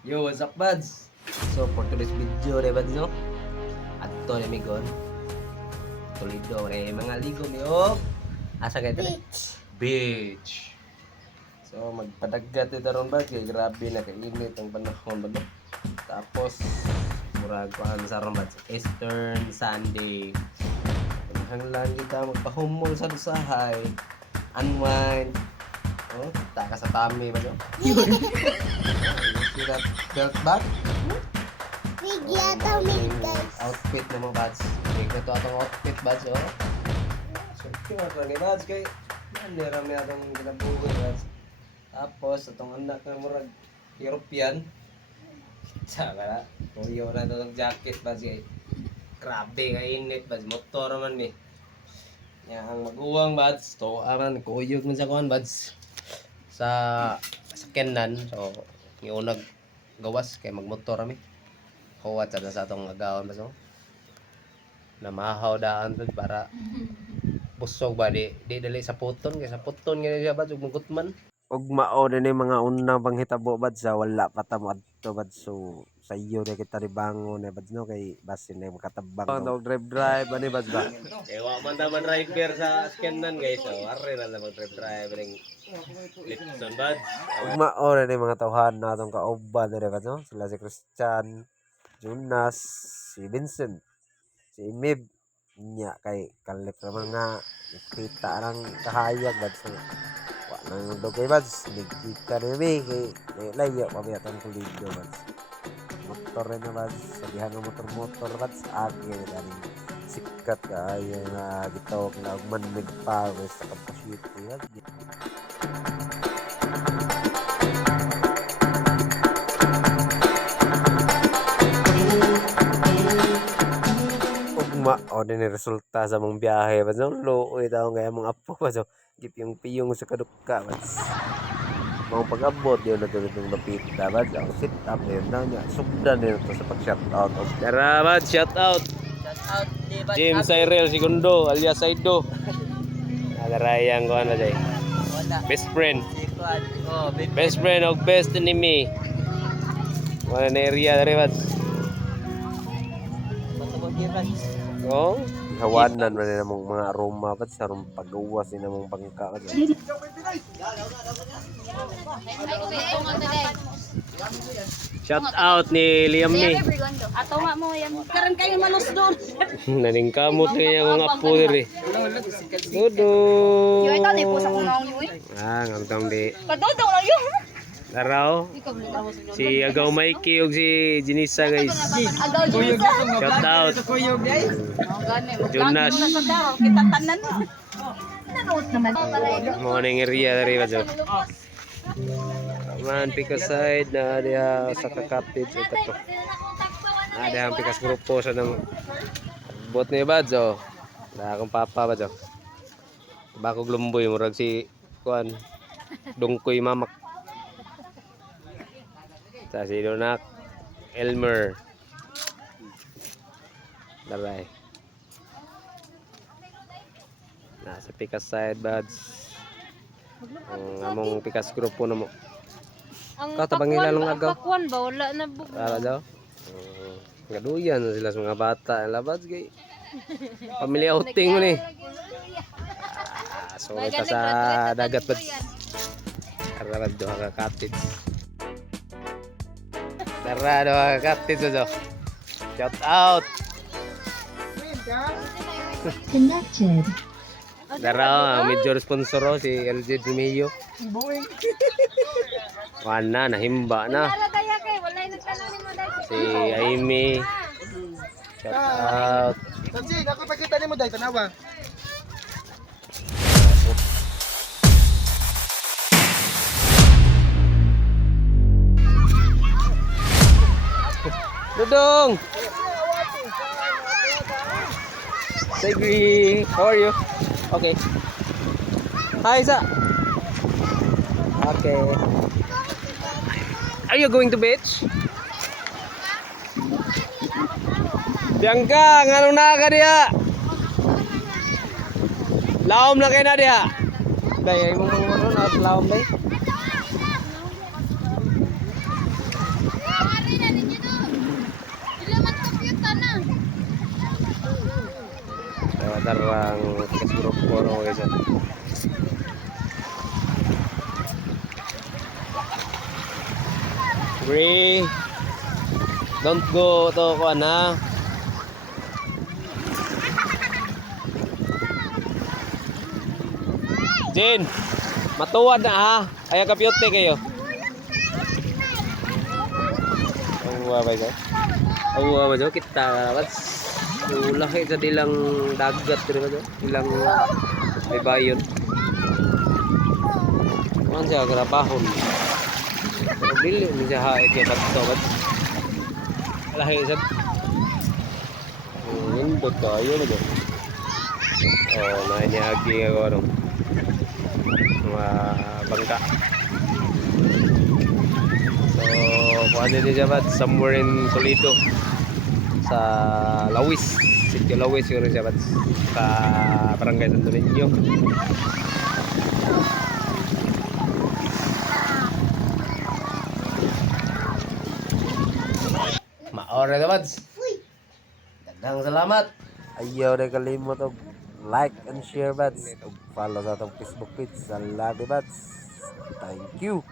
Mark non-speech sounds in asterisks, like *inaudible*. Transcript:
Yo, what's up, buds? So, for today's video, di buds, no? Ato na migon. Tulido, may mga ligo niyo. Asa kayo tali? Beach. So, magpadagat ito ron ba? Kaya grabe na kainit ang panahon no? Tapos, murag ko ang sa ron ba? Eastern Sunday. Hanglang kita magpahumol sa dusahay. Unwind. Oh, taka sa tummy ba no? *laughs* *laughs* that belt bag? Bigyan daw me Yung guys. outfit na mga buds. Big na to atong outfit buds, oh. So, kaya ka ni buds kay yan, nirami atong kinabuhi buds. Tapos, atong anak na murag European. *laughs* Saka na, tuyo na ito ng jacket buds kay grabe ka init buds. Motor man ni. Yan, ang maguwang buds. To, aman, kuyog man sa kuhan buds. Sa sakyanan. So, yung unag gawas kay magmotor kami kuwat sa sa atong agawan ba so namahaw daan to para *laughs* busog ba di di dali sa puton kay sa puton nga siya ba ug magutman ug mao na ni mga unang panghitabo bad sa wala pa ta adto bad. So sa iyo na kita ribango na bad no? Kay basin na makatabang no? Drive drive ani bad ba? Kay wa man ta man driver sa scannan guys. So are na lang drive drive ning Lipson bad. Ug mao na ni mga tawhan natong kauban na bad no? Sila si Christian Jonas, si Vincent, si Mib, nya kay kalip na mga kita lang kahayag bad sa nang do kay bads nagkita na mi kay layo pa biya tang kulido bads motor rin na bads sabihan ng motor motor bads agi dali sikat kaya nga gitawag na man nagpawe sa capacity bads ugma o din ang resulta sa mong biyahe ba so luoy daw nga mga apo ba so gip yung piyong sa kadukka ba mga pag-abot yun na tulad ng napita ba ang sit up yun na niya sugdan yun to sa pag shout out tara ba shout out Shout out? James Cyril Segundo alias Saido. *laughs* Nagarayang ko ano day best friend. Oh, best friend. og best enemy wala na area dari ba Matubugiran. Oh, hawanan man na mong mga aroma pa sa rum pagawas ni namong bangka ka dyan. Shout out ni Liam ni. Ato nga mo yan. Karan kayo malos doon. *laughs* Naning kamot kaya mga apo diri. Dodo. Yo ito ni po sa kunaw niyo eh. Ah, ngam di. Kadodong lang yun. Laraw. Si Agaw Mikey ug si Jinisa guys. Agaw dyan sa. Shout out. Jonas. Kita tanan. Morning area dari ba. Man pikas side na dia sa kakapit ito to. Ada ang pikas grupo sa nang bot ni Badzo. Na akong papa Badzo. Bako glumboy murag si kuan dungkoy mamak. Sa si Donak Elmer. Daray. Nasa pikas side buds. Ang among pikas grupo na mo. Ang Ikaw, tabang ilalong agaw. Pakwan ba? Wala na bu. Para daw. Uh, gaduyan na sila sa mga bata. Labas kay. *laughs* Pamilya outing mo ni. Ah, so ka sa dagat ba doon ka cottage. Tara doon ka cottage do. Shout out. Connected. Tara, ang medyo sponsor oh, si LJ Dumio. Wana, nahimba na. Si Amy. Shout out. Tansi, ako pakita ni mo dahil tanawa. Dudong! Segri, how are you? Okay. Hi, Sa. Okay. Are you going to beach? Bianca, ngano na ka diha? Laom na kayo na diha. Dahil mo mo mo na laom Tarang kasurok ko no guys. oh. Bree. Don't go to ko na. Jin, matuwad na ha. Ayaw ka beauty kayo. Ang uwa ba dyan? Ang uwa ba dyan? Kita ka. Laki sa dilang dagat. Pero ba? Ilang may bayon. Kuhan siya, grabahon. Pero dili, hindi siya haik kaya bato. Ba't? Laki sa... Oh, nindot tayo na dyan. Oh, nanyagi ako ano. Mga bangka. So, kuhan din siya ba't? Somewhere in Toledo. Sa Lawis. Sitio Lawis siguro siya ba't? Sa Barangay Santo Niño. Maore na bads. Daghang salamat. Ayaw na kalimot og like and share bads. Ug follow sa atong Facebook page. Salamat bads. Thank you.